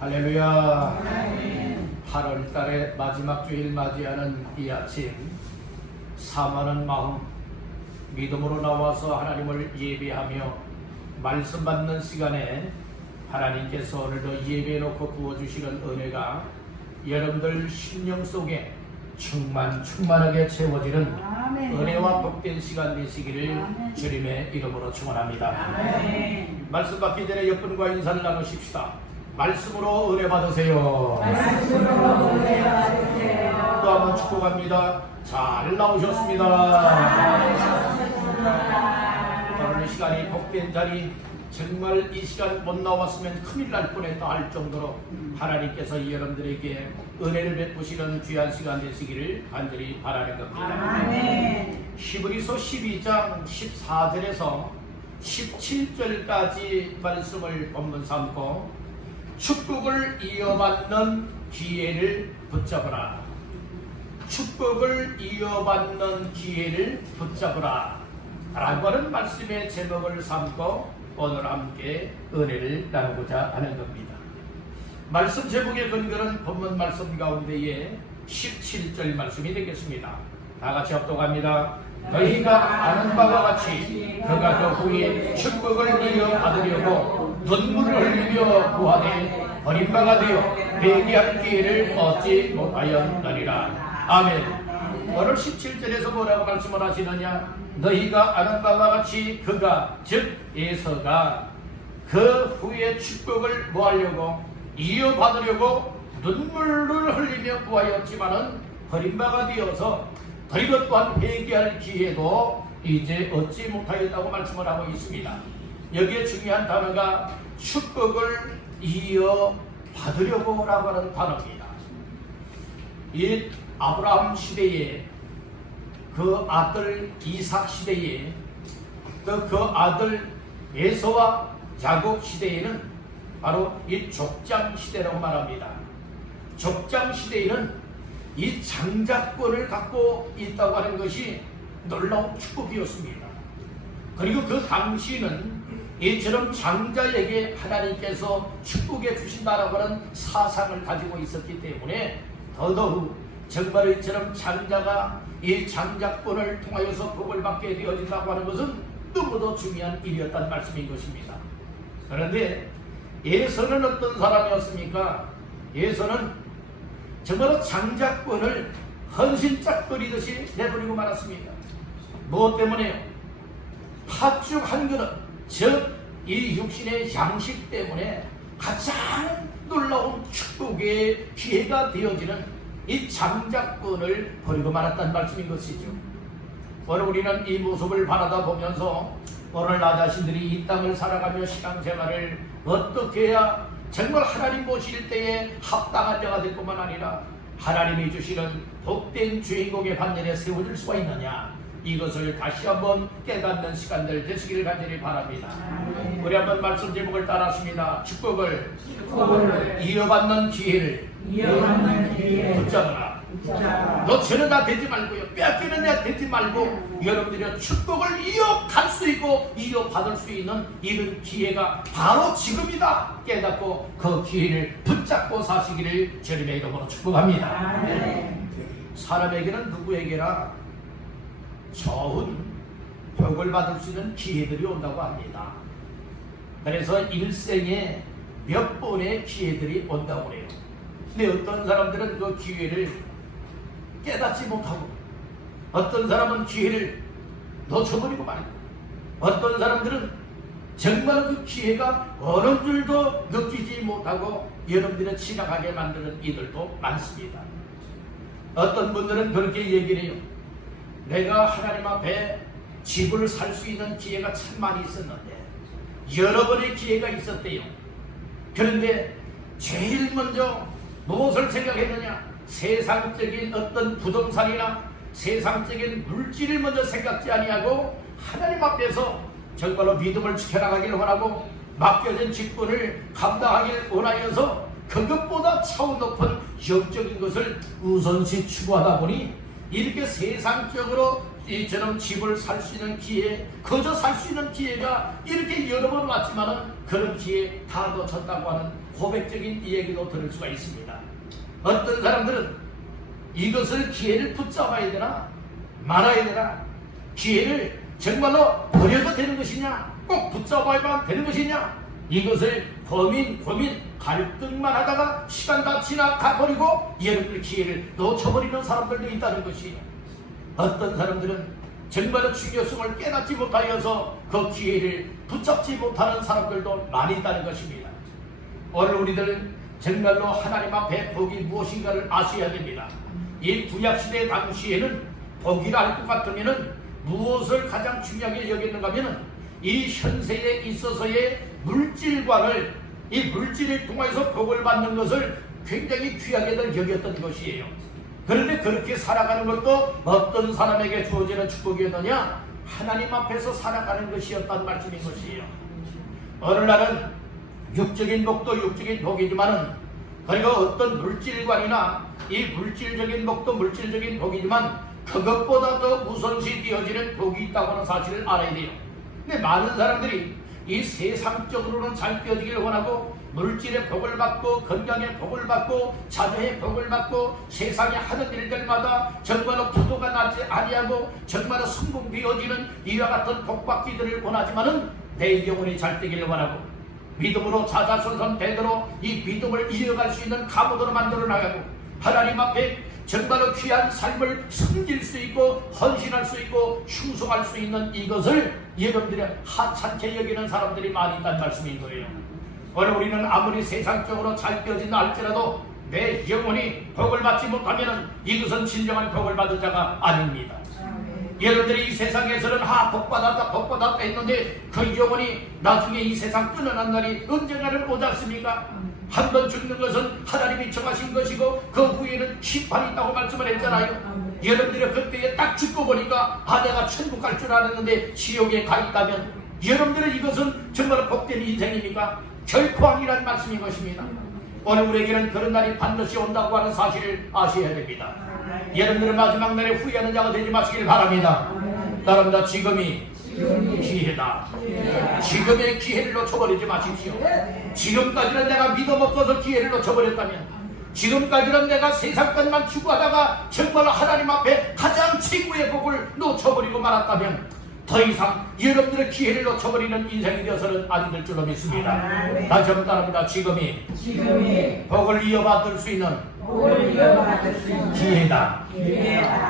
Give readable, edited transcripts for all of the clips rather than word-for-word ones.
할렐루야. 8월 달의 마지막 주일 맞이하는 이 아침 사모하는 마음, 믿음으로 나와서 하나님을 예배하며 말씀 받는 시간에 하나님께서 오늘도 예배해 놓고 부어주시는 은혜가 여러분들 심령 속에 충만하게 채워지는 은혜와 복된 시간 되시기를 주님의 이름으로 축원합니다. 말씀 받기 전에 옆분과 인사를 나누십시다. 말씀으로 은혜 받으세요. 또 한번 축복합니다. 잘 나오셨습니다. 오늘 이 시간이 복된 자리, 정말 이 시간 못 나왔으면 큰일 날 뻔했다 할 정도로 하나님께서 여러분들에게 은혜를 베푸시는 귀한 시간 되시기를 간절히 바라는 겁니다. 히브리서 12장 14절에서 17절까지 말씀을 본문 삼고 축복을 이어받는 기회를 붙잡으라. 축복을 이어받는 기회를 붙잡으라 라고 하는 말씀의 제목을 삼고 오늘 함께 은혜를 나누고자 하는 겁니다. 말씀 제목의 근거는 본문 말씀 가운데에 17절 말씀이 되겠습니다. 다 같이 합독합니다. 너희가 아는 바와 같이 그가 그 후에 축복을 이어받으려고 눈물을 흘리며 구하되 버린 바가 되어 회개할 기회를 얻지 못하였느니라. 아멘. 오늘 17절에서 뭐라고 말씀을 하시느냐? 너희가 아는 바와 같이 그가 즉 에서가 그 후에 축복을 뭐하려고 이어받으려고 눈물을 흘리며 구하였지만은 버린 바가 되어서 그리고 또한 회개할 기회도 이제 얻지 못하였다고 말씀을 하고 있습니다. 여기에 중요한 단어가 축복을 이어받으려고 라고 하는 단어입니다. 이 아브라함 시대에 그 아들 이삭 시대에 또 그 아들 에서와 야곱 시대에는 바로 이 족장 시대라고 말합니다. 족장 시대에는 이 장자권을 갖고 있다고 하는 것이 놀라운 축복이었습니다. 그리고 그 당시는 이처럼 장자에게 하나님께서 축복해 주신다라고 하는 사상을 가지고 있었기 때문에 더더욱 정말 이처럼 장자가 이 장자권을 통하여서 복을 받게 되어진다고 하는 것은 너무도 중요한 일이었다는 말씀인 것입니다. 그런데 에서는 어떤 사람이었습니까? 에서는 정말 장자권을 헌신짝거리듯이 내버리고 말았습니다. 무엇 때문에요? 팥죽 한 그릇, 즉 이 육신의 양식 때문에 가장 놀라운 축복의 기회가 되어지는 이 장자권을 버리고 말았다는 말씀인 것이죠. 오늘 우리는 이 모습을 바라다 보면서 오늘 나 자신들이 이 땅을 살아가며 신앙생활을 어떻게 해야 정말 하나님 보실 때에 합당한 자가 될 뿐만 아니라 하나님이 주시는 복된 주인공의 반열에 세워질 수가 있느냐, 이것을 다시 한번 깨닫는 시간들 되시기를 간절히 바랍니다. 우리 한번 말씀 제목을 따라합니다. 축복을 이어받는 기회를 붙잡아라. 놓치는 자 되지 말고요, 뺏기는 자 되지 말고 여러분들이 축복을 이어갈 수 있고 이어받을 수 있는 이런 기회가 바로 지금이다 깨닫고 그 기회를 붙잡고 사시기를 주님의 이름으로 축복합니다. 사람에게는 누구에게나 좋은 복을 받을 수 있는 기회들이 온다고 합니다. 그래서 일생에 몇 번의 기회들이 온다고 해요. 근데 어떤 사람들은 그 기회를 깨닫지 못하고, 어떤 사람은 기회를 놓쳐버리고 말고, 어떤 사람들은 정말 그 기회가 어느 줄도 느끼지 못하고 여러분들은 지나가게 만드는 이들도 많습니다. 어떤 분들은 그렇게 얘기를 해요. 내가 하나님 앞에 집을 살 수 있는 기회가 참 많이 있었는데 여러 번의 기회가 있었대요. 그런데 제일 먼저 무엇을 생각했느냐? 세상적인 어떤 부동산이나 세상적인 물질을 먼저 생각지 아니하고 하나님 앞에서 정말로 믿음을 지켜나가기를 원하고 맡겨진 직분을 감당하기를 원하여서 그것보다 차원 높은 영적인 것을 우선시 추구하다 보니 이렇게 세상적으로 이처럼 집을 살 수 있는 기회, 거저 살 수 있는 기회가 이렇게 여러 번 왔지만은 그런 기회 다 놓쳤다고 하는 고백적인 이야기도 들을 수가 있습니다. 어떤 사람들은 이것을 기회를 붙잡아야 되나 말아야 되나, 기회를 정말로 버려도 되는 것이냐, 꼭 붙잡아야만 되는 것이냐, 이것을 고민 갈등만 하다가 시간 다 지나가버리고 여러분의 기회를 놓쳐버리는 사람들도 있다는 것이에요. 어떤 사람들은 정말로 중요성을 깨닫지 못하여서 그 기회를 붙잡지 못하는 사람들도 많이 있다는 것입니다. 오늘 우리들은 정말로 하나님 앞에 복이 무엇인가를 아셔야 됩니다. 이 구약시대 당시에는 복이라 할 것 같으면 무엇을 가장 중요하게 여겼는가 하면 이 현세에 있어서의 물질관을, 이 물질을 통해서 복을 받는 것을 굉장히 귀하게들 여겼던 것이에요. 그런데 그렇게 살아가는 것도 어떤 사람에게 주어지는 축복이었느냐? 하나님 앞에서 살아가는 것이었단 말씀인 것이에요. 오늘날은 육적인 복도 육적인 복이지만은, 그리고 어떤 물질관이나 이 물질적인 복도 물질적인 복이지만 그것보다 더 우선시 되어지는 복이 있다고 하는 사실을 알아야 돼요. 근데 많은 사람들이 이 세상적으로는 잘 되어지기를 원하고, 물질의 복을 받고 건강의 복을 받고 자녀의 복을 받고 세상에 하는 일들마다 정말로 부도가 나지 아니하고 정말로 성공되어지는 이와 같은 복받기들을 원하지만은 내 영혼이 잘 되기를 원하고, 믿음으로 자자손손 되도록 이 믿음을 이어갈 수 있는 가문으로 만들어 나가고, 하나님 앞에 정말로 귀한 삶을 섬길 수 있고 헌신할 수 있고 충성할 수 있는 이것을 여러분들이 하찮게 여기는 사람들이 많이 있다는 말씀인 거예요. 오늘 우리는 아무리 세상적으로 잘 되어진다 할지라도 내 영혼이 복을 받지 못하면 이것은 진정한 복을 받은 자가 아닙니다. 여러분들이 이 세상에서는 복받았다 했는데 그 영혼이 나중에 이 세상 끊어난 날이 언젠가는 오지 않습니까? 한 번 죽는 것은 하나님이 정하신 것이고 그 후에는 심판이 있다고 말씀을 했잖아요. 여러분들이 그때에 딱 죽고 보니까 내가 천국 갈 줄 알았는데 지옥에 가 있다면 여러분들은 이것은 정말 복된 인생입니까? 결코 아니라는 말씀인 것입니다. 오늘 우리에게는 그런 날이 반드시 온다고 하는 사실을 아셔야 됩니다. 여러분들은 마지막 날에 후회하는 자가 되지 마시길 바랍니다. 따릅니다. 지금이 기회다. 지금의 기회를 놓쳐버리지 마십시오. 지금까지는 내가 믿음 없어서 기회를 놓쳐버렸다면, 지금까지는 내가 세상 것만 추구하다가 정말 하나님 앞에 가장 최고의 복을 놓쳐버리고 말았다면 더 이상 여러분들의 기회를 놓쳐버리는 인생이 되어서는 안 될 줄로 믿습니다. 다시 한번 따릅니다. 지금이 복을 이어받을 수 있는 기회다.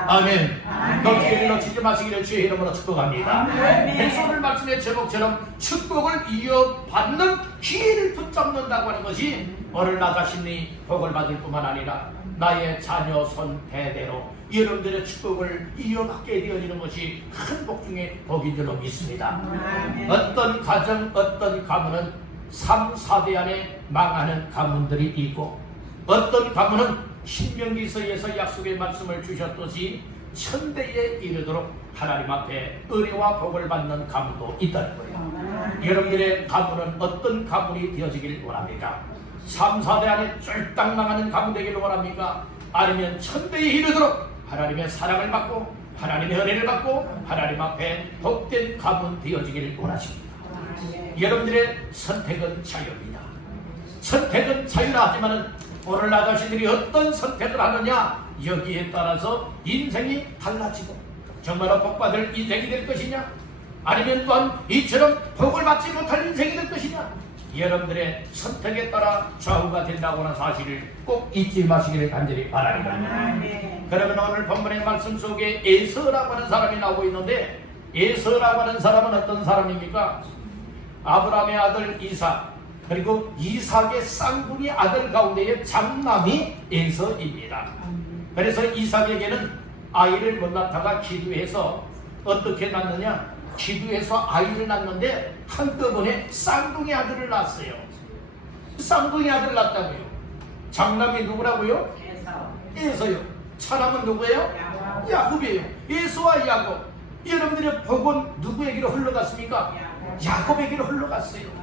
아멘. 그 기회를 놓치지 마시기를 주의 이름으로 축복합니다. 백성을 말씀의 제목처럼 축복을 이어받는 기회를 붙잡는다고 하는 것이 오늘 나 자신이 복을 받을 뿐만 아니라 나의 자녀 손 대대로 여러분들의 축복을 이어받게 되어지는 것이 큰 복 중에 복인 줄로 믿습니다. 어떤 가정, 어떤 가문은 3, 4대 안에 망하는 가문들이 있고, 어떤 가문은 신명기서에서 약속의 말씀을 주셨듯이 천대에 이르도록 하나님 앞에 은혜와 복을 받는 가문도 있다는 거예요. 여러분들의 가문은 어떤 가문이 되어지길 원합니까? 3, 4대 안에 쫄딱 망하는 가문 되기를 원합니까? 아니면 천대에 이르도록 하나님의 사랑을 받고 하나님의 은혜를 받고 하나님 앞에 복된 가문 되어지기를 원하십니다. 여러분들의 선택은 자유입니다. 선택은 자유라 하지만은 오늘 나 자신들이 어떤 선택을 하느냐, 여기에 따라서 인생이 달라지고 정말로 복받을 인생이 될 것이냐, 아니면 또한 이처럼 복을 받지 못할 인생이 될 것이냐, 여러분들의 선택에 따라 좌우가 된다고 하는 사실을 꼭 잊지 마시기를 간절히 바랍니다. 그러면 오늘 본문의 말씀 속에 에서라고 하는 사람이 나오고 있는데, 에서라고 하는 사람은 어떤 사람입니까? 아브라함의 아들 이삭, 그리고 이삭의 쌍둥이 아들 가운데의 장남이 에서입니다. 그래서 이삭에게는 아이를 못 낳다가 기도해서 어떻게 낳느냐, 기도해서 아이를 낳는데 한꺼번에 쌍둥이 아들을 낳았어요. 쌍둥이 아들을 낳았다고요. 장남이 누구라고요? 에서요. 차남은 누구예요? 야곱이에요. 에서와 야곱. 여러분들의 복은 누구에게로 흘러갔습니까? 야곱에게로 흘러갔어요.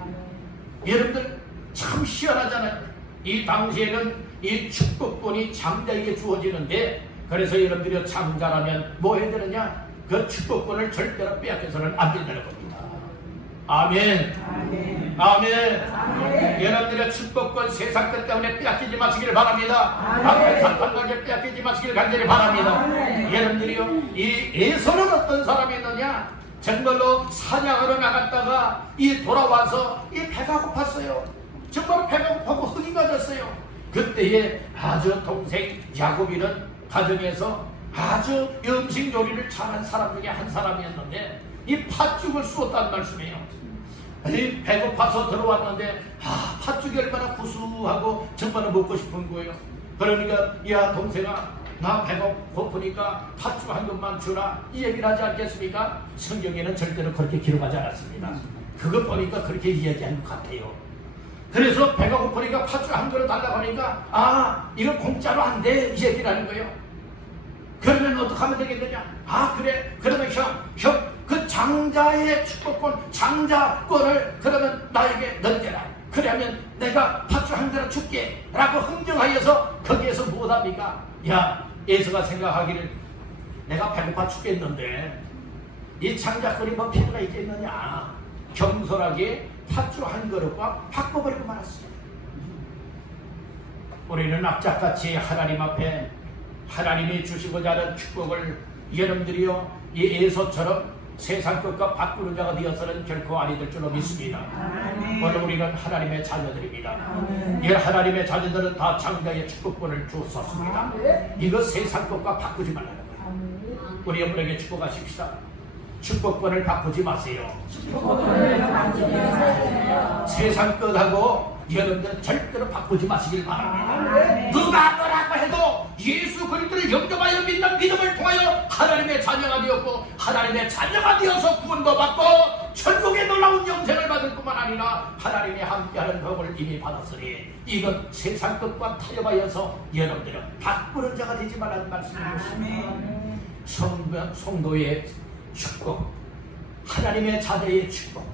여러분들 참 희한하잖아요. 이 당시에는 이 축복권이 장자에게 주어지는데, 그래서 여러분들이 장자라면 뭐 해야 되느냐? 그 축복권을 절대로 빼앗겨서는 안 된다는 겁니다. 아멘. 아멘. 아멘. 아멘. 여러분들의 축복권 세상 것 때문에 빼앗기지 마시기를 바랍니다. 앞에 사탄에게 빼앗기지 마시기를 간절히 바랍니다. 아멘. 여러분들이요, 이 에서는 어떤 사람이었느냐? 정말로 사냥하러 나갔다가 이 돌아와서 이 배가 고팠어요. 정말 배가 고파고 흥이 가졌어요. 그때에 아주 동생 야곱이는 가정에서 아주 음식 요리를 잘한 사람 중에 한 사람이었는데 이 팥죽을 쏘았다는 말씀이에요. 이 배고파서 들어왔는데 팥죽이 얼마나 구수하고 정말 먹고 싶은 거예요. 그러니까 야 동생아, 나 배가 고프니까 팥죽 한 것만 주라, 이 얘기를 하지 않겠습니까? 성경에는 절대로 그렇게 기록하지 않았습니다. 그것 보니까 그렇게 이야기한 것 같아요. 그래서 배가 고프니까 팥죽 한 그릇 달라고 하니까 이거 공짜로 안 돼, 이 얘기를 하는 거예요. 그러면 어떻게 하면 되겠느냐? 그래, 그러면 형 그 장자의 축복권, 장자권을 그러면 나에게 넘겨라. 그러면 내가 팥죽 한 그릇 줄게 라고 흥정하여서 거기에서 무엇합니까? 야, 에서가 생각하기를 내가 배고파 죽겠는데 이 장자권이 뭐 필요가 있겠느냐? 겸손하게 팥죽 한 그릇과 바꿔버리고 말았어요. 우리는 악착같이 하나님 앞에 하나님이 주시고자 하는 축복을 여러분들이요, 이 에서처럼 세상 것과 바꾸는 자가 되어서는 결코 아니 될 줄로 믿습니다. 오늘 우리는 하나님의 자녀들입니다. 이 하나님의 자녀들은 다 장자의 축복권을 주었습니다. 이거 세상 것과 바꾸지 말라는 거예요. 우리 여러분에게 축복하십시다. 축복권을 바꾸지 마세요. 세상 것하고 여러분들은 절대로 바꾸지 마시길 바랍니다. 누가 뭐라고 해도 예수 그리스도를 영접하여 믿는 믿음을 통하여 하나님의 자녀가 되었고 하나님의 자녀가 되어서 구원도 받고 천국의 놀라운 영생을 받을 뿐만 아니라 하나님이 함께하는 복을 이미 받았으니 이건 세상 것과 타협하여서 여러분들은 바꾸는 자가 되지 말라는 말씀입니다. 성도의 축복, 하나님의 자녀의 축복,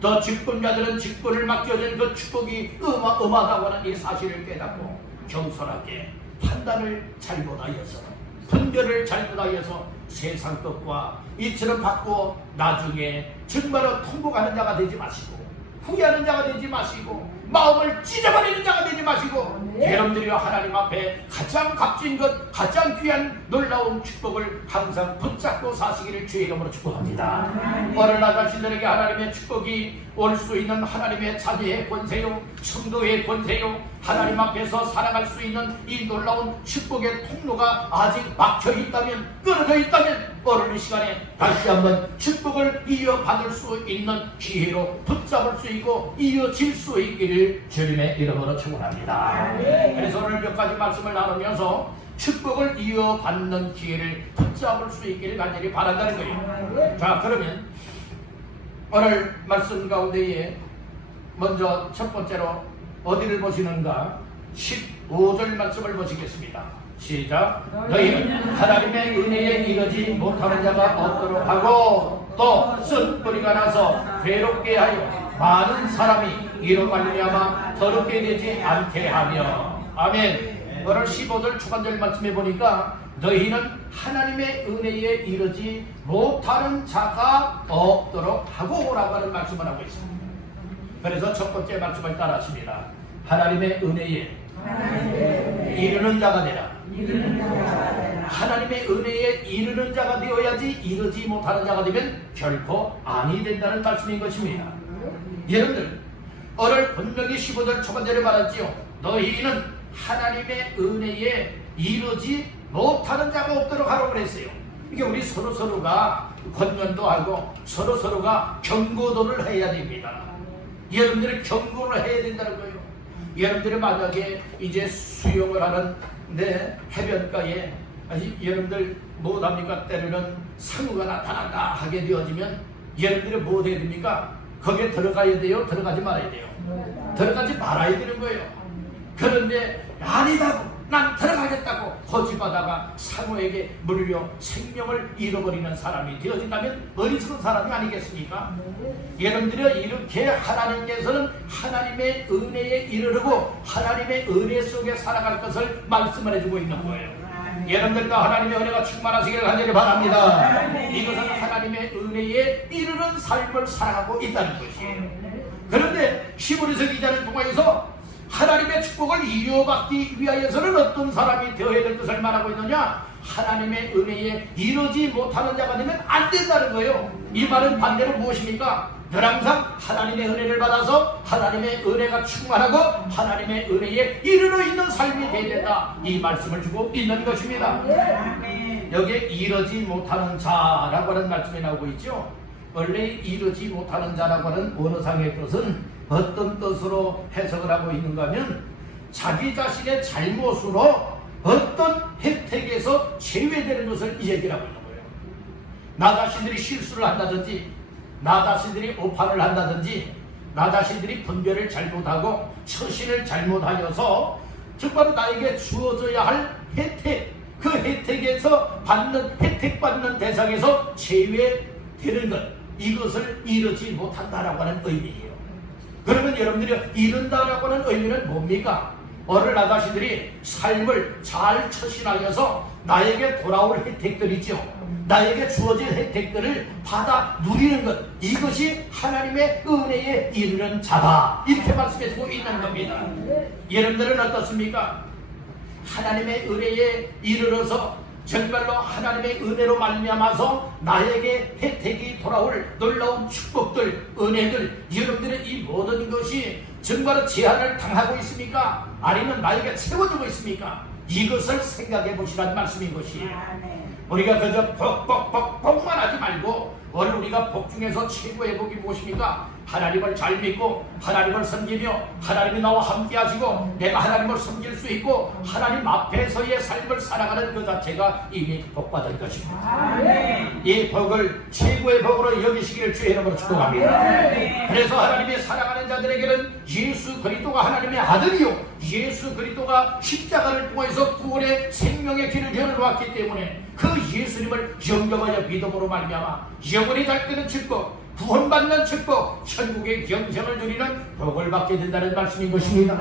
더 직분자들은 직분을 맡겨진 그 축복이 음하다고 하는 이 사실을 깨닫고 겸손하게 판단을 잘못하여서 분별을 잘못하여서 세상 것과 이처럼 바꾸어 나중에 정말로 통곡하는 자가 되지 마시고 후회하는 자가 되지 마시고 마음을 찢어버리는 자가 되지 마시고 여러분들이 하나님 앞에 가장 값진 것, 가장 귀한 놀라운 축복을 항상 붙잡고 사시기를 주의 이름으로 축복합니다. 오늘 나 자신들에게 하나님의 축복이 올 수 있는 하나님의 자녀의 권세요, 성도의 권세요, 하나님 앞에서 살아갈 수 있는 이 놀라운 축복의 통로가 아직 막혀 있다면, 끊어져 있다면 오늘 이 시간에 다시 한번 축복을 이어받을 수 있는 기회로 붙잡을 수 있고 이어질 수 있기를 주님의 이름으로 축원합니다. 그래서 오늘 몇 가지 말씀을 나누면서 축복을 이어받는 기회를 붙잡을 수 있기를 간절히 바란다는 거예요. 자, 그러면 오늘 말씀 가운데에 먼저 첫 번째로 어디를 보시는가? 15절 말씀을 보시겠습니다. 시작. 너희는 하나님의 은혜에 이르지 못하는 자가 없도록 하고 또 쓴뿌리가 나서 괴롭게 하여 많은 사람이 이로 말미암아 더럽게 되지 않게 하며. 아멘. 오늘 15절 초반절 말씀에 보니까 너희는 하나님의 은혜에 이르지 못하는 자가 없도록 하고 라고 하는 말씀을 하고 있습니다. 그래서 첫 번째 말씀을 따라하십니다. 하나님의 은혜에 이르는 자가 되라. 하나님의 은혜에 이르는 자가 되어야지 이르지 못하는 자가 되면 결코 아니 된다는 말씀인 것입니다. 여러분들, 오늘 분명히 15절 초반절에 말하지요. 너희는 하나님의 은혜에 이르지 못하는 자가 없도록 하라고 그랬어요. 이게 우리 서로가 권면도 하고 서로가 경고도를 해야 됩니다. 여러분들이 경고를 해야 된다는 거예요. 여러분들이 만약에 이제 수영을 하는데 해변가에 여러분들 못합니까? 때로는 상어가 나타난다 하게 되어지면 여러분들이 뭐 해야 됩니까? 거기에 들어가야 돼요? 들어가지 말아야 돼요? 들어가지 말아야 되는 거예요. 그런데 아니다고, 난 들어가겠다고 고집하다가 상어에게 물려 생명을 잃어버리는 사람이 되어진다면 어리석은 사람이 아니겠습니까? 여러분들이 이렇게 하나님께서는 하나님의 은혜에 이르르고 하나님의 은혜 속에 살아갈 것을 말씀을 해주고 있는 거예요. 여러분들도 하나님의 은혜가 충만하시기를 간절히 바랍니다. 이것은 하나님의 은혜에 이르는 삶을 살아가고 있다는 것이에요. 그런데 히브리서 기자를 통해서 하나님의 축복을 이어받기 위하여서는 어떤 사람이 되어야 될 것을 말하고 있느냐? 하나님의 은혜에 이르지 못하는 자가 되면 안 된다는 거예요. 이 말은 반대로 무엇입니까? 늘 항상 하나님의 은혜를 받아서 하나님의 은혜가 충만하고 하나님의 은혜에 이르러 있는 삶이 되어야 된다, 이 말씀을 주고 있는 것입니다. 여기에 이르지 못하는 자라고 하는 말씀이 나오고 있죠. 원래 이르지 못하는 자라고 하는 원어상의 뜻은 어떤 뜻으로 해석을 하고 있는가 하면 자기 자신의 잘못으로 어떤 혜택에서 제외되는 것을 얘기하고 있는 거예요. 나 자신들이 실수를 한다든지, 나 자신들이 오판을 한다든지, 나 자신들이 분별을 잘못하고 처신을 잘못하여서 정말 나에게 주어져야 할 혜택, 그 혜택에서 혜택 받는 대상에서 제외되는 것, 이것을 이루지 못한다라고 하는 의미예요. 그러면 여러분들이 이룬다라고 하는 의미는 뭡니까? 오늘 나 자신들이 삶을 잘 처신하여서 나에게 돌아올 혜택들이죠. 나에게 주어진 혜택들을 받아 누리는 것, 이것이 하나님의 은혜에 이르는 자다, 이렇게 말씀해주고 있는 겁니다. 여러분들은 어떻습니까? 하나님의 은혜에 이르러서 정말로 하나님의 은혜로 말미암아서 나에게 혜택이 돌아올 놀라운 축복들, 은혜들, 여러분들의 이 모든 것이 정말로 제한을 당하고 있습니까? 아니면 나에게 채워지고 있습니까? 이것을 생각해 보시라는 말씀인 것이에요. 우리가 그저 복만 하지 말고 오늘 우리가 복 중에서 최고의 복이 무엇입니까? 하나님을 잘 믿고 하나님을 섬기며 하나님이 나와 함께 하시고 내가 하나님을 섬길 수 있고 하나님 앞에서의 삶을 살아가는 그 자체가 이미 복받은 것입니다. 이 복을 최고의 복으로 여기시기를 주의 이름으로 축복합니다. 그래서 하나님이 사랑하는 자들에게는 예수 그리스도가 하나님의 아들이요, 예수 그리스도가 십자가를 통해서 구원의 생명의 길을 열어놓았기 때문에 그 예수님을 영접하여 믿음으로 말미암아 영원히 갈 때는 축복, 구원받는 축복, 천국의 영생을 누리는 복을 받게 된다는 말씀인 것입니다.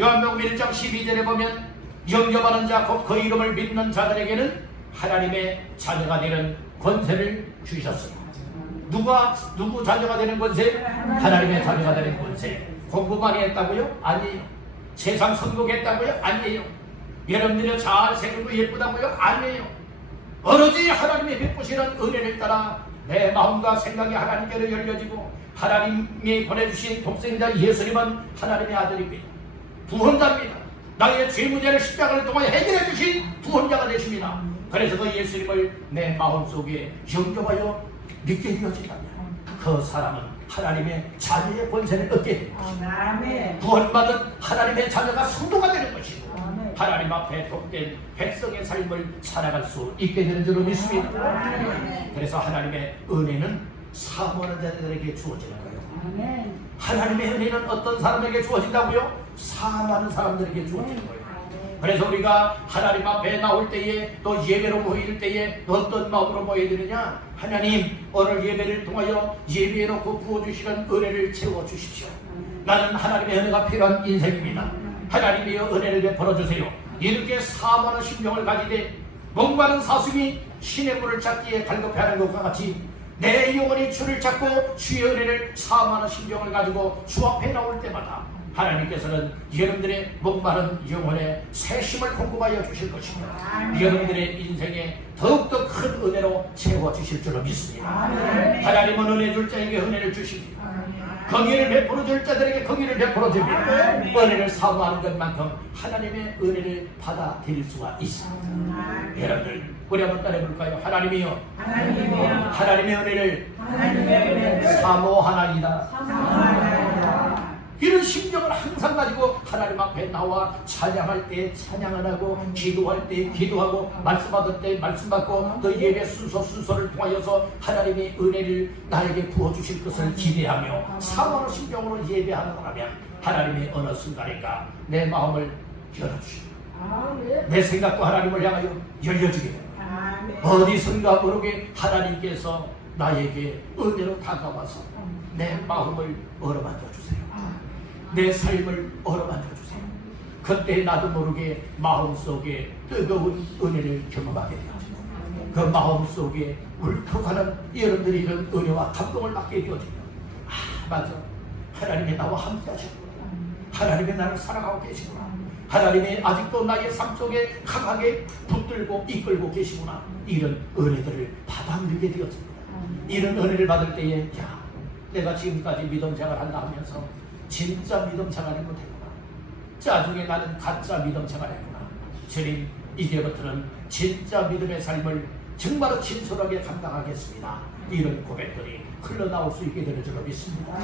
요한복음 1장 12절에 보면 영접하는 자, 곧 그 이름을 믿는 자들에게는 하나님의 자녀가 되는 권세를 주셨습니다. 누구 자녀가 되는 권세? 하나님의 자녀가 되는 권세. 공부 많이 했다고요? 아니에요. 세상 성공했다고요? 아니에요. 여러분들이 잘 생기고 예쁘다고요? 아니에요. 오로지 하나님의 베푸시는 은혜를 따라 내 마음과 생각이 하나님께로 열려지고 하나님이 보내주신 독생자 예수님은 하나님의 아들입니다. 구원자입니다. 나의 죄 문제를 십자가를 통해 해결해 주신 구원자가 되십니다. 그래서 그 예수님을 내 마음속에 영접하여 믿게 되어진다면 그 사람은 하나님의 자녀의 권세를 얻게 됩니다. 구원받은 하나님의 자녀가 성도가 되는 것이고 하나님 앞에 복된 백성의 삶을 살아갈 수 있게 되는 줄로 믿습니다. 그래서 하나님의 은혜는 사모하는 자들에게 주어지는 거예요. 하나님의 은혜는 어떤 사람에게 주어진다고요? 사모하는 사람들에게 주어지는 거예요. 그래서 우리가 하나님 앞에 나올 때에 또 예배로 모일 때에 어떤 마음으로 모여야 되느냐? 하나님, 오늘 예배를 통하여 예배해놓고 부어주시는 은혜를 채워주십시오. 나는 하나님의 은혜가 필요한 인생입니다. 하나님의 은혜를 베풀어 주세요. 이렇게 사모하는 심정을 가지되 목마른 사슴이 신의 물을 찾기에 갈급해하는 것과 같이 내 영혼이 주를 찾고 주의 은혜를 사모하는 심정을 가지고 주 앞에 나올 때마다 하나님께서는 여러분들의 목마른 영혼에 새심을 공급하여 주실 것입니다. 여러분들의 인생에 더욱더 큰 은혜로 채워주실 줄로 믿습니다. 하나님은 은혜 줄 자에게 은혜를 주십니다. 긍휼을 베풀어 줄 자들에게 긍휼을 베풀어 줍니다. 은혜를 사모하는 것만큼 하나님의 은혜를 받아들일 수가 있습니다. 여러분들, 우리 한번 따라해볼까요? 하나님이여, 하나님의 은혜를 사모하나이다. 이런 심정을 항상 가지고 하나님 앞에 나와 찬양할 때 찬양을 하고 기도할 때 기도하고 말씀 받을 때 말씀 받고 그 예배 순서를 통하여서 하나님의 은혜를 나에게 부어주실 것을 기대하며 사모하는 심정으로 예배하노라면 하나님의 어느 순간인가 내 마음을 열어주십니다. 내 생각도 하나님을 향하여 열려주게 됩니다. 어디선가 모르게 하나님께서 나에게 은혜로 다가와서 내 마음을 어루만져 주세요. 내 삶을 어루만져 주세요. 그때 나도 모르게 마음속에 뜨거운 은혜를 경험하게 되어지고 그 마음속에 울컥하는 여러분들이 이런 은혜와 감동을 받게 되어지며 맞아, 하나님이 나와 함께 하셨구나, 하나님이 나를 사랑하고 계시구나, 하나님이 아직도 나의 삶 속에 강하게 붙들고 이끌고 계시구나, 이런 은혜들을 받아들이게 되었습니다. 이런 은혜를 받을 때에 야, 내가 지금까지 믿음 생활한다 하면서 진짜 믿음 생활을 못했구나, 짜중에 나는 가짜 믿음 생활했구나, 주님 이제부터는 진짜 믿음의 삶을 정말로 진솔하게 감당하겠습니다, 이런 고백들이 흘러나올 수 있게 되는 줄로 믿습니다.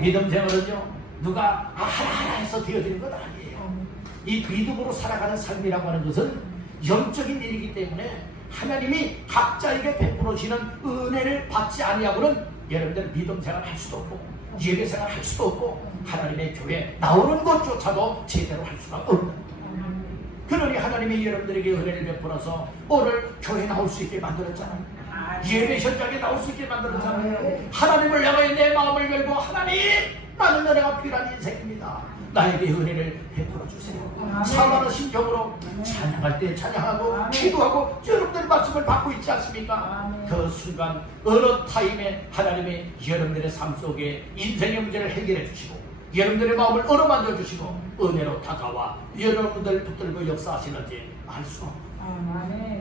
믿음 생활은요 누가 하나하나 해서 되어지는 건 아니에요. 이 믿음으로 살아가는 삶이라고 하는 것은 영적인 일이기 때문에 하나님이 각자에게 베풀어 주시는 은혜를 받지 아니하고는 여러분들 믿음 생활 할 수도 없고 예배 생활 할 수도 없고 하나님의 교회 나오는 것조차도 제대로 할 수가 없는 거예요. 그러니 하나님이 여러분들에게 은혜를 베풀어서 오늘 교회 나올 수 있게 만들었잖아요. 예배 현장에 나올 수 있게 만들었잖아요. 하나님을 향하여 내 마음을 열고 하나님, 나는 은혜가 필요한 인생입니다, 나에게 은혜를 베풀어 주세요. 사랑하는 심정으로 찬양할 때 찬양하고 기도하고 여러분들 말씀을 받고 있지 않습니까? 그 순간 어느 타임에 하나님이 여러분들의 삶 속에 인생의 문제를 해결해 주시고 여러분들의 마음을 어루만져 주시고 은혜로 다가와 여러분들 붙들고 역사하시는지 알 수 없고,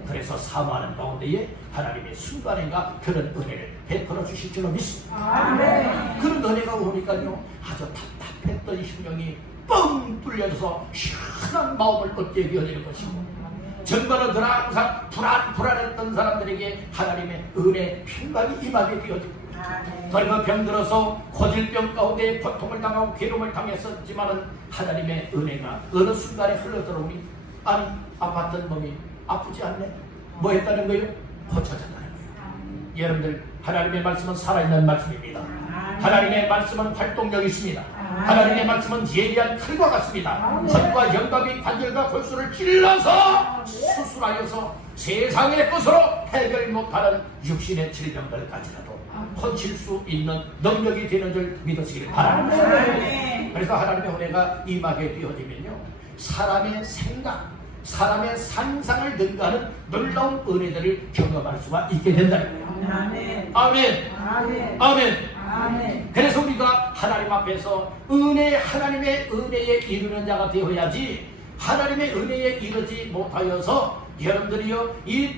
그래서 사모하는 가운데에 하나님의 순간인가 그런 은혜를 베풀어 주실 줄로 믿습니다. 그런 은혜가 오니까요 아주 답답했던 심령이 뻥 뚫려져서 시원한 마음을 얻게 되어지는 것이고, 정말로 늘 항상 불안했던 사람들에게 하나님의 은혜 평강이 임하게 되어지고, 그리고 병들어서 고질병 가운데 고통을 당하고 괴로움을 당했었지만은 하나님의 은혜가 어느 순간에 흘러들어오니 아니 아팠던 몸이 아프지 않네, 뭐 했다는 거예요? 고쳐졌다는 거예요. 여러분들 하나님의 말씀은 살아있는 말씀입니다. 하나님의 말씀은 활동력이 있습니다. 하나님의 말씀은 예리한 칼과 같습니다. 젖과 영감이 관절과 골수를 찔러서 수술하여서 세상의 것으로 해결 못하는 육신의 질병들까지라도 고칠 수 있는 능력이 되는 줄 믿으시길 바랍니다. 그래서 하나님의 은혜가 임하게 되어지면요 사람의 생각, 사람의 상상을 능가하는 놀라운 은혜들을 경험할 수가 있게 된다는 거예요. 아멘. 아멘. 그래서 우리가 하나님 앞에서 하나님의 은혜에 이르는 자가 되어야지, 하나님의 은혜에 이르지 못하여서 여러분들이요 이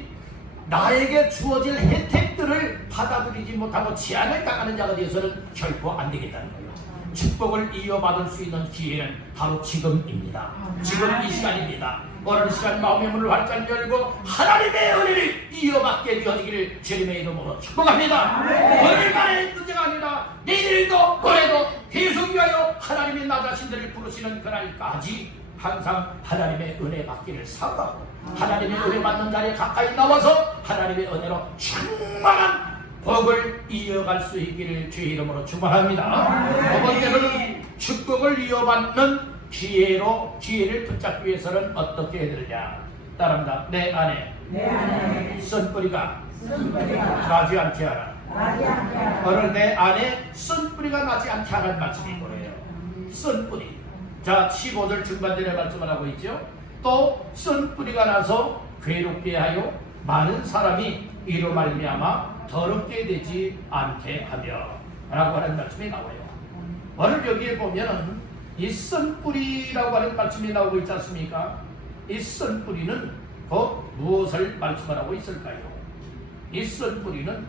나에게 주어질 혜택들을 받아들이지 못하고 제한을 당하는 자가 되어서는 결코 안 되겠다는 거예요. 축복을 이어받을 수 있는 기회는 바로 지금입니다. 지금 이 시간입니다. 오늘 시간 마음의 문을 활짝 열고 하나님의 은혜를 이어받게 되어지기를 주님의 이름으로 축복합니다. 오늘만의 문제가 아니라 내일도 모레도 계속 위하여 하나님의 나 자신들을 부르시는 그날까지 항상 하나님의 은혜 받기를 사모하고 하나님의 은혜 받는 자리에 가까이 나와서 하나님의 은혜로 충만한 복을 이어갈 수 있기를 주의 이름으로 축복합니다. 두 번째로는 축복을 이어받는 기회를 붙잡기 위해서는 어떻게 해야 되느냐? 따라합니다. 내 안에 쓴뿌리가 나지 않게 하라. 오늘 내 안에 쓴뿌리가 나지 않게 하라는 말씀인 거예요. 쓴뿌리. 자, 15절 중반절에 말씀을 하고 있죠. 또 쓴뿌리가 나서 괴롭게 하여 많은 사람이 이로 말미암아 더럽게 되지 않게 하며 라고 하는 말씀이 나와요. 오늘 여기에 보면은 이 쓴뿌리라고 하는 말씀이 나오고 있지 않습니까? 이 쓴뿌리는 곧 무엇을 말씀하고 있을까요? 이 쓴뿌리는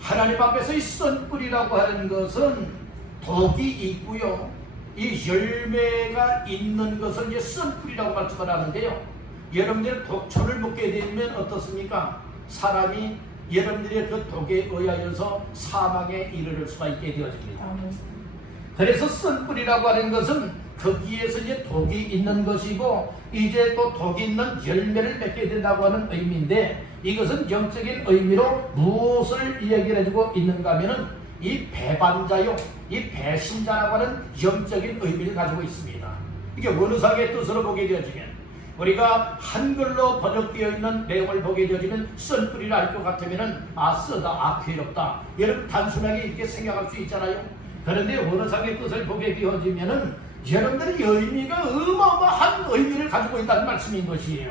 하나님 앞에서 이 쓴뿌리라고 하는 것은 독이 있고요, 이 열매가 있는 것을 이제 쓴뿌리라고 말씀을 하는데요, 여러분들 독초를 먹게 되면 어떻습니까? 사람이 여러분들의 그 독에 의하여서 사망에 이르를 수가 있게 되어집니다. 그래서 쓴뿌리라고 하는 것은 거기에서 이제 독이 있는 것이고 이제 또 독이 있는 열매를 맺게 된다고 하는 의미인데, 이것은 영적인 의미로 무엇을 이야기를 해주고 있는가 하면은 이 배반자요, 이 배신자라고 하는 영적인 의미를 가지고 있습니다. 이게 원어상의 뜻으로 보게 되어지면, 우리가 한글로 번역되어 있는 내용을 보게 되어지면 쓴뿌리를 알 것 같으면은 쓰다, 괴롭다, 여러분 단순하게 이렇게 생각할 수 있잖아요. 그런데 원어상의 뜻을 보게 되어지면은 여러분들의 의미가 어마어마한 의미를 가지고 있다는 말씀인 것이에요.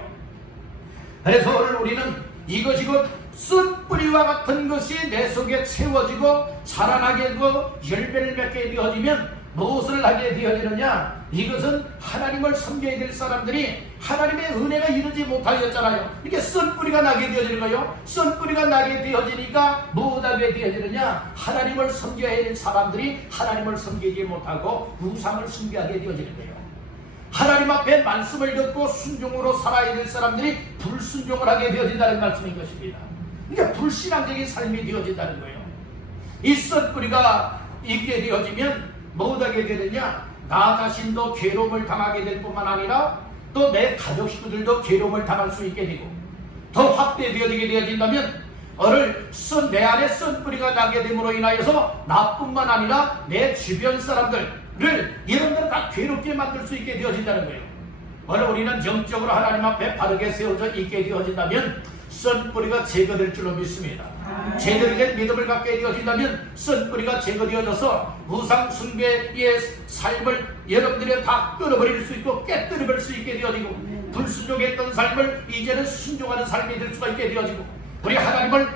그래서 오늘 우리는 이것이 곧 숯뿌리와 같은 것이 내 속에 채워지고 자라나게 되고 열매를 맺게 되어지면 무엇을 하게 되어지느냐? 이것은 하나님을 섬겨야 될 사람들이 하나님의 은혜가 이루지 못하였잖아요. 이게 썬뿌리가 나게 되어지는 거예요. 썬뿌리가 나게 되어지니까 무엇하게 되어지느냐? 하나님을 섬겨야 할 사람들이 하나님을 섬기지 못하고 우상을 섬겨하게 되어지는 거예요. 하나님 앞에 말씀을 듣고 순종으로 살아야 될 사람들이 불순종을 하게 되어진다는 말씀인 것입니다. 그러니까 불신앙적인 삶이 되어진다는 거예요. 이 썬뿌리가 있게 되어지면 뭐하게 되느냐? 나 자신도 괴로움을 당하게 될 뿐만 아니라 또 내 가족 식구들도 괴로움을 당할 수 있게 되고 더 확대되어지게 되어진다면 오늘 내 안에 썬뿌리가 나게 됨으로 인하여서 나뿐만 아니라 내 주변 사람들을 여러분들 다 괴롭게 만들 수 있게 되어진다는 거예요. 오늘 우리는 영적으로 하나님 앞에 바르게 세워져 있게 되어진다면 썬뿌리가 제거될 줄로 믿습니다. 제대로 된 믿음을 갖게 되어진다면 썬뿌리가 제거되어져서 우상 숭배의 삶을 여러분들이 다 끊어버릴 수 있고 깨뜨려버릴 수 있게 되어지고 불순종했던 삶을 이제는 순종하는 삶이 될 수가 있게 되어지고 우리 하나님을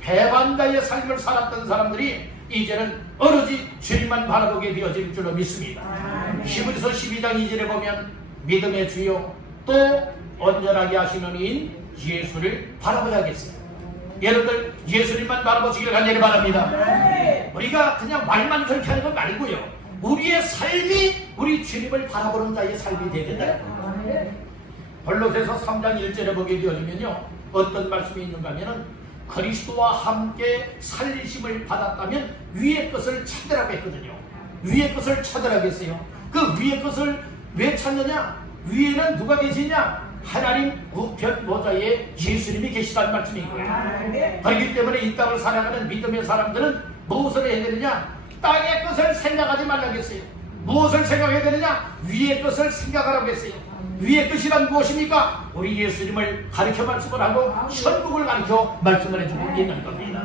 배반자의 삶을 살았던 사람들이 이제는 오로지 주님만 바라보게 되어질 줄로 믿습니다. 히브리서 12장 2절에 보면 믿음의 주요 또 온전하게 하시는 이인 예수를 바라보야겠어요. 여러분들 예수님만 바라보시길 간절히 바랍니다. 우리가 그냥 말만 그렇게 하는 건 말고요. 우리의 삶이 우리 주님을 바라보는 자의 삶이 되야 된다. 골로새서 3장 1절에 보게 되어지면요. 어떤 말씀이 있는가 하면은 그리스도와 함께 살리심을 받았다면 위의 것을 찾으라고 했거든요. 위의 것을 찾으라고 했어요. 그 위의 것을 왜 찾느냐? 위에는 누가 계시냐? 하나님 우편 보좌에 예수님이 계시다는 말씀인 거예요. 그렇기 때문에 이 땅을 살아가는 믿음의 사람들은 무엇을 해야 되느냐? 땅의 것을 생각하지 말라고 했어요. 무엇을 생각해야 되느냐? 위의 것을 생각하라고 했어요. 위의 것이란 무엇입니까? 우리 예수님을 가르쳐 말씀을 하고 천국을 가르쳐 말씀을 해주고 있는 겁니다.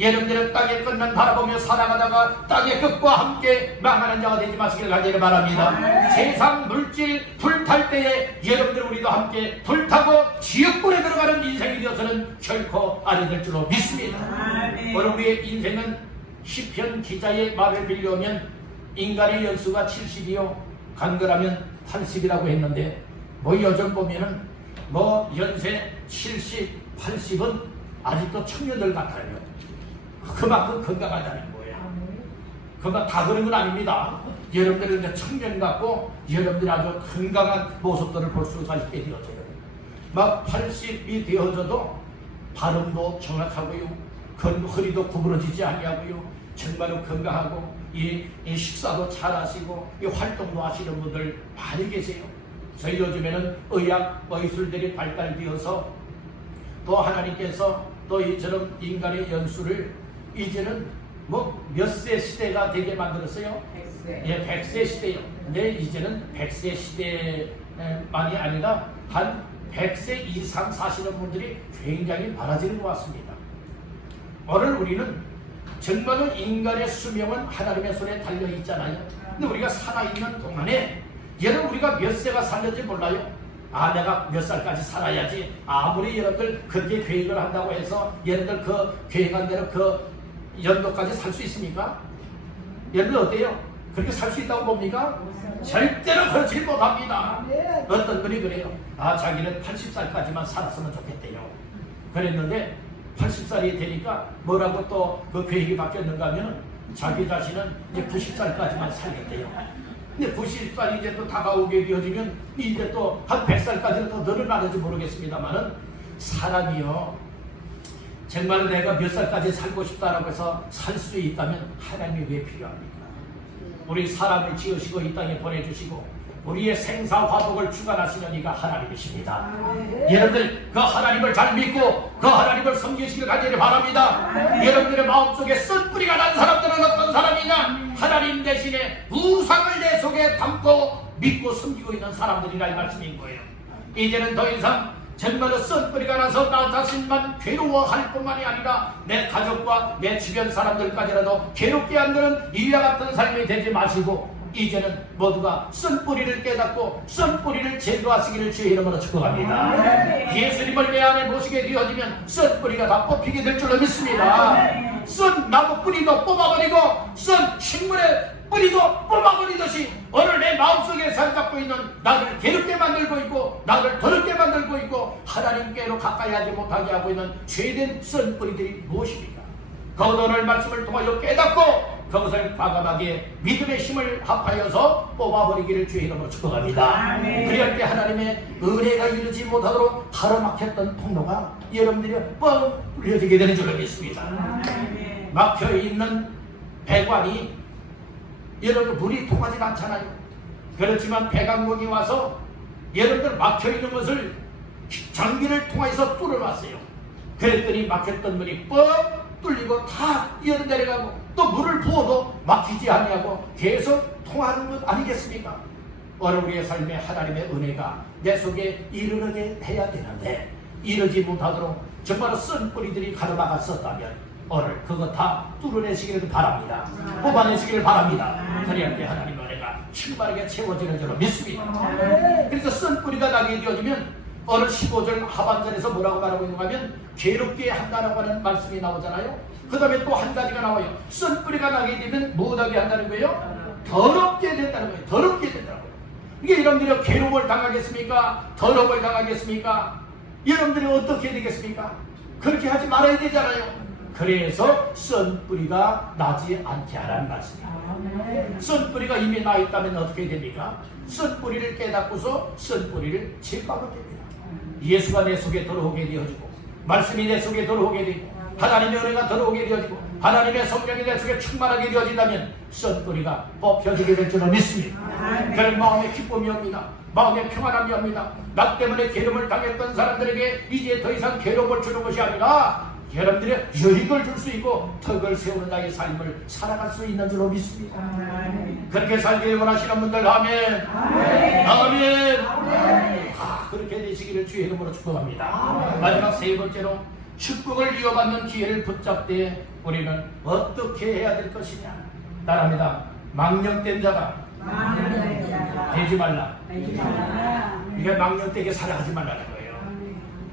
여러분들은 땅의 것만 바라보며 살아가다가 땅의 것과 함께 망하는 자가 되지 마시길 간절히 바랍니다. 세상 물질 불탈 때에 여러분들 우리도 함께 불타고 지옥불에 들어가는 인생이 되어서는 결코 아니 될 줄로 믿습니다. 오늘 우리의 인생은 시편 기자의 말을 빌려오면 인간의 연수가 70이요 간거라면 80이라고 했는데 요즘 보면은 연세 70, 80은 아직도 청년들 같아요. 그만큼 건강하다는 거예요. 그만 다 그런 건 아닙니다. 여러분들은 이제 청년 같고 여러분들이 아주 건강한 모습들을 볼 수가 있게 되어져요. 80이 되어져도 발음도 정확하고요. 허리도 구부러지지 아니하고요. 정말로 건강하고 이 식사도 잘 하시고 이 활동도 하시는 분들 많이 계세요. 저희 요즘에는 의학, 의술들이 발달되어서 또 하나님께서 또 이처럼 인간의 연수를 이제는 몇 세 시대가 되게 만들었어요? 100세. 예, 100세 시대요. 근데 이제는 100세 시대만이 아니라 한 100세 이상 사시는 분들이 굉장히 많아지는 것 같습니다. 오늘 우리는 정말로 인간의 수명은 하나님의 손에 달려 있잖아요. 근데 우리가 살아있는 동안에 여러분 우리가 몇 세가 살는지 몰라요? 내가 몇 살까지 살아야지. 아무리 여러분들 그렇게 계획을 한다고 해서 여러분들 그 계획한 대로 그 연도까지 살 수 있습니까? 여러분들 어때요? 그렇게 살 수 있다고 봅니까? 절대로 그렇지 못합니다. 어떤 분이 그래요. 자기는 80살까지만 살았으면 좋겠대요. 그랬는데 80살이 되니까 뭐라고 또 그 계획이 바뀌었는가 하면 자기 자신은 이제 90살까지만 살겠대요. 근데 90살이 이제 또 다가오게 되어지면 이제 또 한 100살까지는 더 늘어나는지 모르겠습니다만은 사람이요 정말 내가 몇 살까지 살고 싶다라고 해서 살 수 있다면 하나님이 왜 필요합니까? 우리 사람을 지으시고 이 땅에 보내주시고 우리의 생사화복을 주관하시는 이가 하나님이십니다. 여러분들 그 하나님을 잘 믿고 그 하나님을 섬기시길 간절히 바랍니다. 여러분들의 마음속에 썬뿌리가 난 사람들은 어떤 사람이냐? 하나님 대신에 우상을 내 속에 담고 믿고 섬기고 있는 사람들이라 이 말씀인 거예요. 이제는 더 이상 정말로 썬뿌리가 나서 나 자신만 괴로워할 뿐만이 아니라 내 가족과 내 주변 사람들까지라도 괴롭게 만드는 이와 같은 삶이 되지 마시고 이제는 모두가 썬뿌리를 깨닫고 썬뿌리를 제거하시기를 주의 이름으로 축복합니다. 예수님을 내 안에 모시게 되어지면 썬뿌리가 다 뽑히게 될 줄로 믿습니다. 썬 나무 뿌리도 뽑아버리고 썬 식물의 뿌리도 뽑아버리듯이 오늘 내 마음속에 살갖고 있는 나를 괴롭게 만들고 있고 나를 더럽게 만들고 있고 하나님께로 가까이 하지 못하게 하고 있는 죄된 썬 뿌리들이 무엇입니까? 그것 오늘 말씀을 통하여 깨닫고 그것을 과감하게 믿음의 힘을 합하여서 뽑아버리기를 주의 이름으로 축복합니다. 그럴 때 하나님의 은혜가 이루지 못하도록 가로막혔던 통로가 여러분들이 뻥 뚫려지게 되는 줄로 믿습니다. 막혀있는 배관이 여러분 물이 통하지 않잖아요. 그렇지만 배관공이 와서 여러분들 막혀있는 것을 장기를 통해서 뚫어놨어요. 그랬더니 막혔던 물이 뻥 뚫리고 다 이어 내려가고 또 물을 부어도 막히지 아니하고 계속 통하는 것 아니겠습니까? 오늘 우리의 삶에 하나님의 은혜가 내 속에 이르게 해야 되는데 이르지 못하도록 정말로 쓴 뿌리들이 가로막았었다면 오늘 그거 다 뚫어내시기를 바랍니다. 뽑아내시기를 바랍니다. 그래야 때 하나님의 은혜가 충만하게 채워지는 줄로 믿습니다. 그래서 쓴 뿌리가 나게 되어지면 오늘 15절 하반절에서 뭐라고 말하고 있는가 하면 괴롭게 한다라고 하는 말씀이 나오잖아요. 그 다음에 또 한 가지가 나와요. 쓴 뿌리가 나게 되면 뭐하게 한다는 거예요? 더럽게 된다는 거예요. 더럽게 된다고요. 이게 여러분들이 괴로움을 당하겠습니까? 더러움을 당하겠습니까? 여러분들이 어떻게 되겠습니까? 그렇게 하지 말아야 되잖아요. 그래서 쓴 뿌리가 나지 않게 하라는 말씀입니다. 쓴 뿌리가 이미 나 있다면 어떻게 됩니까? 쓴 뿌리를 깨닫고서 쓴 뿌리를 제거하면 됩니다. 예수가 내 속에 들어오게 되어지고 말씀이 내 속에 들어오게 되고 하나님의 은혜가 들어오게 되어지고 하나님의 성령이 내 속에 충만하게 되어진다면 쓴 뿌리가 뽑혀지게 될 줄로 믿습니다. 그런 마음의 기쁨이 옵니다. 마음의 평안함이 옵니다. 나 때문에 괴로움을 당했던 사람들에게 이제 더 이상 괴로움을 주는 것이 아니라 여러분들이 유익을 줄 수 있고 덕을 세우는 나의 삶을 살아갈 수 있는 줄로 믿습니다. 그렇게 살기를 원하시는 분들 아멘. 아멘. 그렇게 되시기를 주의 이름으로 축복합니다. 마지막 세 번째로 축복을 이어받는 기회를 붙잡되 우리는 어떻게 해야 될 것이냐. 따라합니다. 망령된 자가 되지 말라. 이게 망령되게 살아가지 말라는 거예요.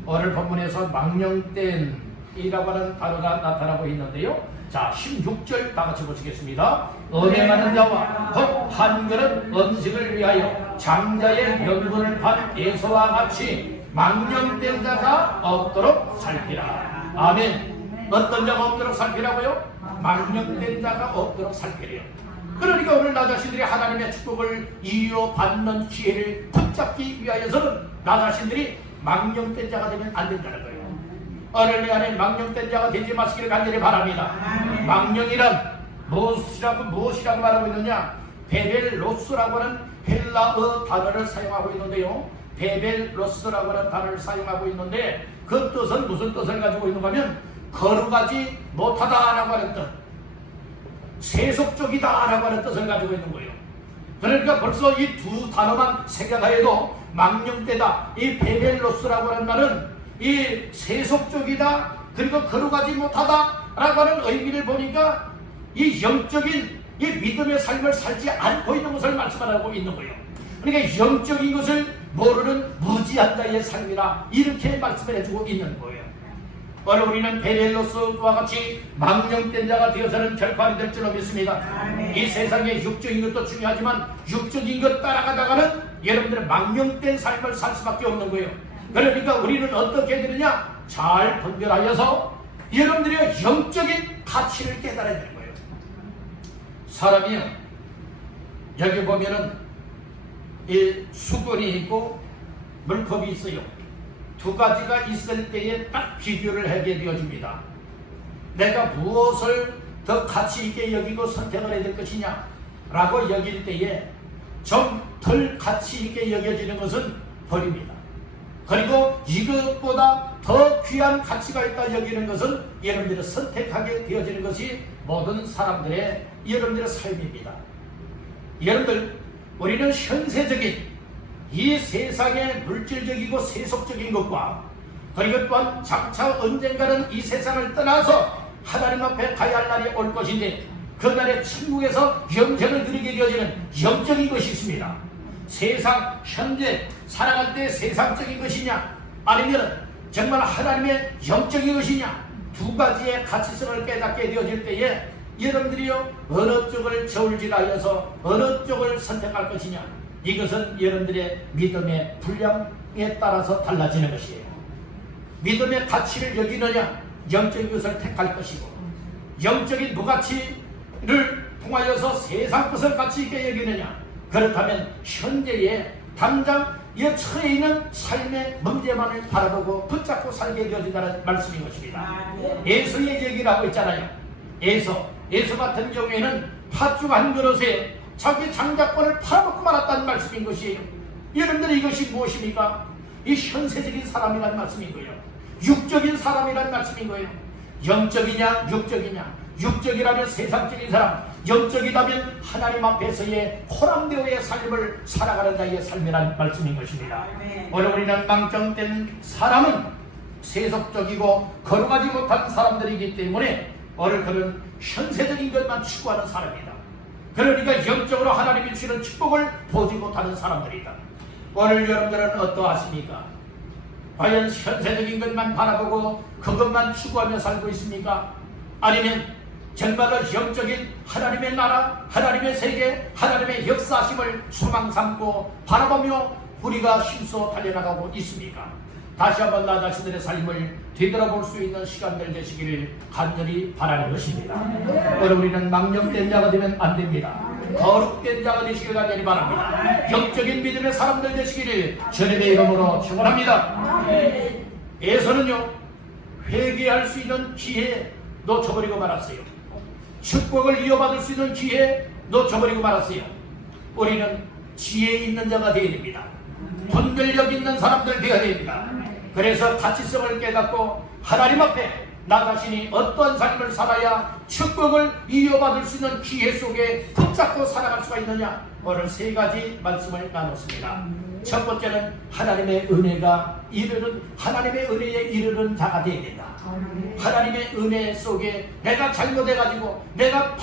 오늘 본문에서 망령된 이라고 하는 단어가 나타나고 있는데요. 자, 16절 다 같이 보시겠습니다. 은행하는 자와 한 그릇 음식을 위하여 장자의 명분을 판 에서와 같이 망령된 자가 없도록 살피라. 아멘. 어떤 자가 없도록 살피라고요? 망령된 자가 없도록 살피래요. 그러니까 오늘 나 자신들이 하나님의 축복을 이어받는 기회를 붙잡기 위하여서는 나 자신들이 망령된 자가 되면 안 된다는 거예요. 오늘 내 안에 망령된 자가 되지 마시기를 간절히 바랍니다. 망령이란 무엇이라고 말하고 있느냐? 베벨로스라고 하는 헬라어 단어를 사용하고 있는데요. 베벨로스라고 하는 단어를 사용하고 있는데 그 뜻은 무슨 뜻을 가지고 있는가 하면 거룩하지 못하다라고 하는 뜻, 세속적이다라고 하는 뜻을 가지고 있는 거예요. 그러니까 벌써 이 두 단어만 생각하여도 망령되다, 이 베벨로스라고 하는 말은 이 세속적이다 그리고 거룩하지 못하다라고 하는 의미를 보니까 이 영적인 이 믿음의 삶을 살지 않고 있는 것을 말씀하고 있는 거예요. 그러니까 영적인 것을 모르는 무지한 자의 삶이라 이렇게 말씀을 해주고 있는 거예요. 오늘 우리는 베벨로스와 같이 망령된 자가 되어서는 결코 안 될 줄로 믿습니다. 이 세상에 육적인 것도 중요하지만 육적인 것 따라가다가는 여러분들의 망령된 삶을 살 수밖에 없는 거예요. 그러니까 우리는 어떻게 되느냐? 잘 분별하여서 여러분들의 영적인 가치를 깨달아야 되는 거예요. 사람이요, 여기 보면은 이 수건이 있고 물컵이 있어요. 두 가지가 있을 때에 딱 비교를 하게 되어집니다. 내가 무엇을 더 가치 있게 여기고 선택을 해야 될 것이냐 라고 여길 때에 좀 덜 가치 있게 여겨지는 것은 버립니다. 그리고 이것보다 더 귀한 가치가 있다 여기는 것은 여러분들이 선택하게 되어지는 것이 모든 사람들의 여러분들의 삶입니다. 여러분들, 우리는 현세적인 이 세상의 물질적이고 세속적인 것과 그리고 또한 장차 언젠가는 이 세상을 떠나서 하나님 앞에 가야 할 날이 올 것인데 그날에 천국에서 영생을 누리게 되어지는 영적인 것이 있습니다. 세상 현재 살아갈 때 세상적인 것이냐 아니면 정말 하나님의 영적인 것이냐 두 가지의 가치성을 깨닫게 되어질 때에 여러분들이요 어느 쪽을 저울질하여서 어느 쪽을 선택할 것이냐 이것은 여러분들의 믿음의 분량에 따라서 달라지는 것이에요. 믿음의 가치를 여기느냐 영적인 것을 택할 것이고 영적인 무가치를 통하여서 세상 것을 가치 있게 여기느냐 그렇다면 현재의 당장 처해 있는 삶의 문제만을 바라보고 붙잡고 살게 되어진다는 말씀인 것입니다. 에서의 얘기를 하고 있잖아요. 에서 같은 경우에는 팥죽 한 그릇에 자기 장자권을 팔아먹고 말았다는 말씀인 것이에요. 여러분들 이것이 무엇입니까? 이 현세적인 사람이라는 말씀인 거예요. 육적인 사람이라는 말씀인 거예요. 영적이냐 육적이냐 육적이라면 세상적인 사람 영적이라면 하나님 앞에서의 호랑되어의 삶을 살아가는 자의 삶이라는 말씀인 것입니다. 오늘 우리는 망정된 사람은 세속적이고 거룩하지 못한 사람들이기 때문에 오늘 그런 현세적인 것만 추구하는 사람이다. 그러니까 영적으로 하나님이 주시는 축복을 보지 못하는 사람들이다. 오늘 여러분들은 어떠하십니까? 과연 현세적인 것만 바라보고 그것만 추구하며 살고 있습니까? 아니면 정말로 영적인 하나님의 나라, 하나님의 세계, 하나님의 역사심을 소망 삼고 바라보며 우리가 힘써 달려나가고 있습니까? 다시 한번 나 자신들의 삶을 되돌아볼 수 있는 시간들 되시기를 간절히 바라는 것입니다. 오늘 우리는 망령된 자가 되면 안 됩니다. 거룩된 자가 되시길 간절히 바랍니다. 영적인 믿음의 사람들 되시기를 주님의 이름으로 축원합니다. 에서는요 회개할 수 있는 기회 놓쳐버리고 말았어요. 축복을 이어받을 수 있는 기회 놓쳐버리고 말았어요. 우리는 지혜 있는 자가 되어야 됩니다. 분별력 있는 사람들 되어야 됩니다. 그래서 가치성을 깨닫고 하나님 앞에 나 자신이 어떤 삶을 살아야 축복을 이어받을 수 있는 기회 속에 붙잡고 살아갈 수가 있느냐 오늘 세 가지 말씀을 나눴습니다. 첫 번째는 하나님의 은혜가 이르는 하나님의 은혜에 이르는 자가 되어야 된다. 하나님의 은혜 속에 내가 잘못해가지고 내가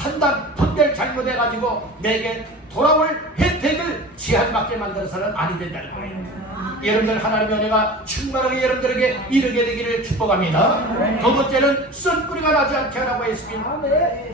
분별 잘못해가지고 내게 돌아올 혜택을 제한받게 만들어서는 아니 된다는 거예요. 여러분들 하나님의 은혜가 충만하게 여러분들에게 이르게 되기를 축복합니다. 두 번째는 썬뿌리가 나지 않게 하라고 했습니다.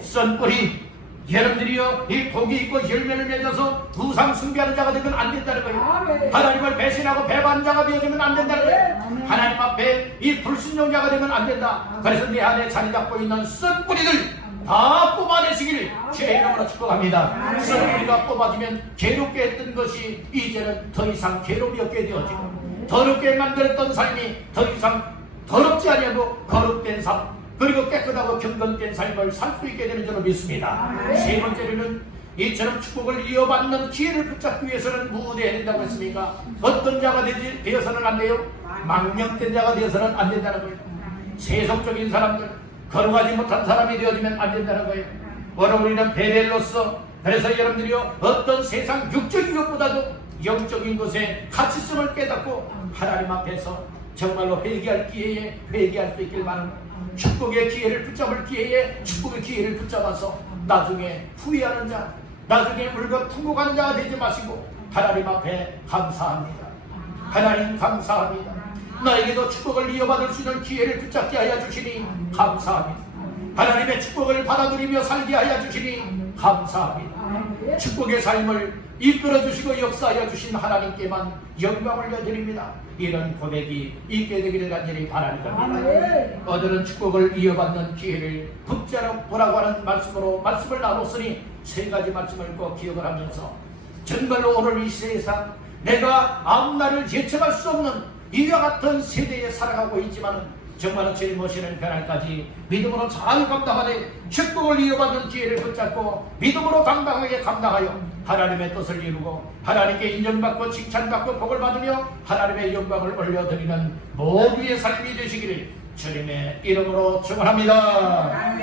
썬뿌리 여러분들이요 이 복이 있고 열매를 맺어서 우상 숭배하는 자가 되면 안 된다는 거예요. 하나님을 배신하고 배반하는 자가 되어지면 안 된다는 거예요. 하나님 앞에 이 불순종자가 되면 안 된다. 그래서 내 안에 자리 잡고 있는 썬뿌리들 다 뽑아내시기를 제 이름으로 축복합니다. 썬뿌리가 뽑아지면 괴롭게 했던 것이 이제는 더 이상 괴롭이 없게 되어지고 더럽게 만들었던 삶이 더 이상 더럽지 아니하고 거룩된 삶 그리고 깨끗하고 경건된 삶을 살 수 있게 되는 줄로 믿습니다. 세 번째로는 이처럼 축복을 이어받는 기회를 붙잡기 위해서는 무엇해야 된다고 했습니까? 어떤 자가 되어서는 안 돼요? 망령된 자가 되어서는 안 된다는 거예요. 세속적인 사람들 거룩하지 못한 사람이 되어지면 안 된다는 거예요. 오늘 우리는 베델로서 그래서 여러분들이요 어떤 세상 육적인 것보다도 영적인 것에 가치성을 깨닫고 하나님 앞에서 정말로 회개할 기회에 회개할 수 있길 바랍니다. 축복의 기회를 붙잡을 기회에 축복의 기회를 붙잡아서 나중에 후회하는 자 나중에 물건 통곡하는 자가 되지 마시고 하나님 앞에 감사합니다. 하나님 감사합니다. 나에게도 축복을 이어받을 수 있는 기회를 붙잡게 하여 주시니 감사합니다. 하나님의 축복을 받아들이며 살게 하여 주시니 감사합니다. 축복의 삶을 이끌어 주시고 역사하여 주신 하나님께만 영광을 올려드립니다. 이런 고백이 있게 되기를 간절히 바라는 겁니다. 오늘은 축복을 이어받는 기회를 붙잡으라고 하는 말씀으로 말씀을 나눴으니 세 가지 말씀을 꼭 기억을 하면서 정말로 오늘 이 세상 내가 앞날을 예측할 수 없는 이와 같은 세대에 살아가고 있지만 정말로 주님 오시는 그날까지 믿음으로 잘 감당하되 축복을 이어받는 기회를 붙잡고 믿음으로 당당하게 감당하여 하나님의 뜻을 이루고 하나님께 인정받고 칭찬받고 복을 받으며 하나님의 영광을 올려드리는 모두의 삶이 되시기를 주님의 이름으로 축원합니다.